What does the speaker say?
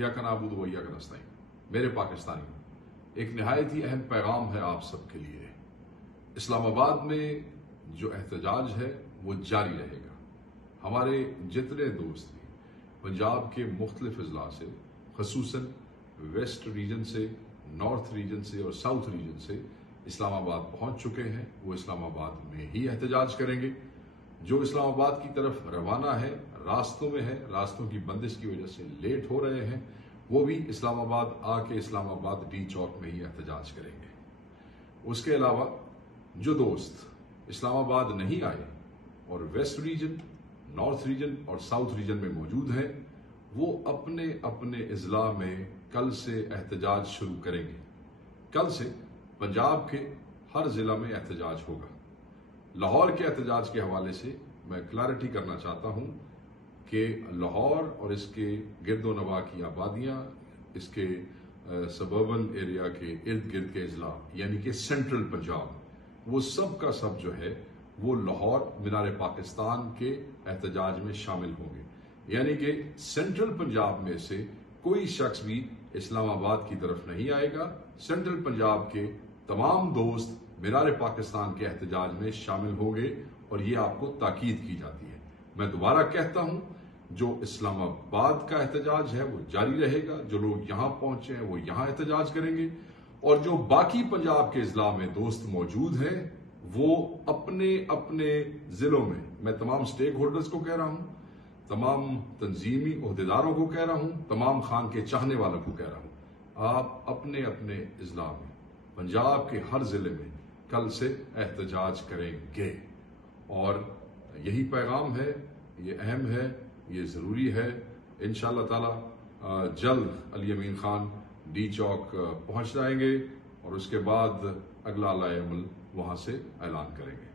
इय्याका नअबुदु व इय्याका नस्तईन। मेरे पाकिस्तानियों, एक नहायत ही अहम पैगाम है आप सबके लिए। इस्लामाबाद में जो एहतजाज है वो जारी रहेगा। हमारे जितने दोस्त भी पंजाब के मुख्तलिफ अजला से, खसूसन वेस्ट रीजन से, नॉर्थ रीजन से और साउथ रीजन से इस्लामाबाद पहुंच चुके हैं, वो इस्लामाबाद में ही एहतजाज करेंगे। जो इस्लामाबाद की तरफ रवाना है, रास्तों में है, रास्तों की बंदिश की वजह से लेट हो रहे हैं, वो भी इस्लामाबाद आके इस्लामाबाद डी चौक में ही एहतजाज करेंगे। उसके अलावा जो दोस्त इस्लामाबाद नहीं आए और वेस्ट रीजन, नॉर्थ रीजन और साउथ रीजन में मौजूद हैं, वो अपने अपने अजला में कल से एहतजाज शुरू करेंगे। कल से पंजाब के हर जिला में एहतजाज होगा। लाहौर के एहतजाज के हवाले से मैं क्लैरिटी करना चाहता हूं कि लाहौर और इसके गिरदोनवा की आबादियां, इसके सबर्बन एरिया के इर्द गिर्द के अजला यानी कि सेंट्रल पंजाब, वो सब का सब जो है वो लाहौर मीनार पाकिस्तान के एहतजाज में शामिल होंगे। यानी कि सेंट्रल पंजाब में से कोई शख्स भी इस्लामाबाद की तरफ नहीं आएगा। सेंट्रल पंजाब के तमाम दोस्त मीनार पाकिस्तान के एहतजाज में शामिल होंगे और ये आपको ताकीद की जाती है। मैं दोबारा कहता हूं, जो इस्लामाबाद का एहतजाज है वो जारी रहेगा। जो लोग यहां पहुंचे हैं वो यहां एहतजाज करेंगे और जो बाकी पंजाब के अजला में दोस्त मौजूद हैं वो अपने अपने जिलों में, मैं तमाम स्टेक होल्डर्स को कह रहा हूं, तमाम तंजीमी ओहदेदारों को कह रहा हूं, तमाम खान के चाहने वालों को कह रहा हूं, आप अपने अपने अजला में पंजाब के हर जिले में कल से एहतजाज करेंगे। और यही पैगाम है, ये अहम है, ये जरूरी है। इंशाअल्लाह ताला जल्द अली अमीन खान डी चौक पहुंच जाएंगे और उसके बाद अगला अमल वहां से ऐलान करेंगे।